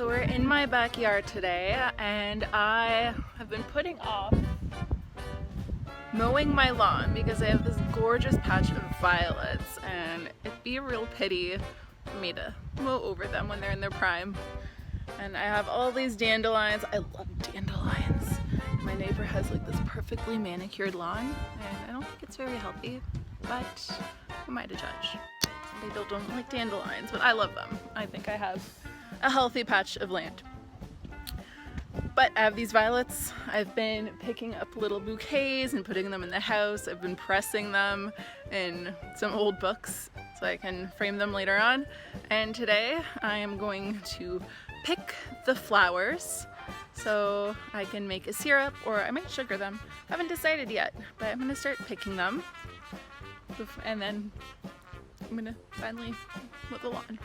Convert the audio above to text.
So we're in my backyard today and I have been putting off mowing my lawn because I have this gorgeous patch of violets and it'd be a real pity for me to mow over them when they're in their prime. And I have all these dandelions. I love dandelions. My neighbor has like this perfectly manicured lawn and I don't think it's very healthy, but who am I to judge? Some people don't like dandelions, but I love them. I think I have a healthy patch of land. But I have these violets. I've been picking up little bouquets and putting them in the house. I've been pressing them in some old books so I can frame them later on. And today I am going to pick the flowers so I can make a syrup, or I might sugar them. I haven't decided yet, but I'm gonna start picking them and then I'm gonna finally mow the lawn.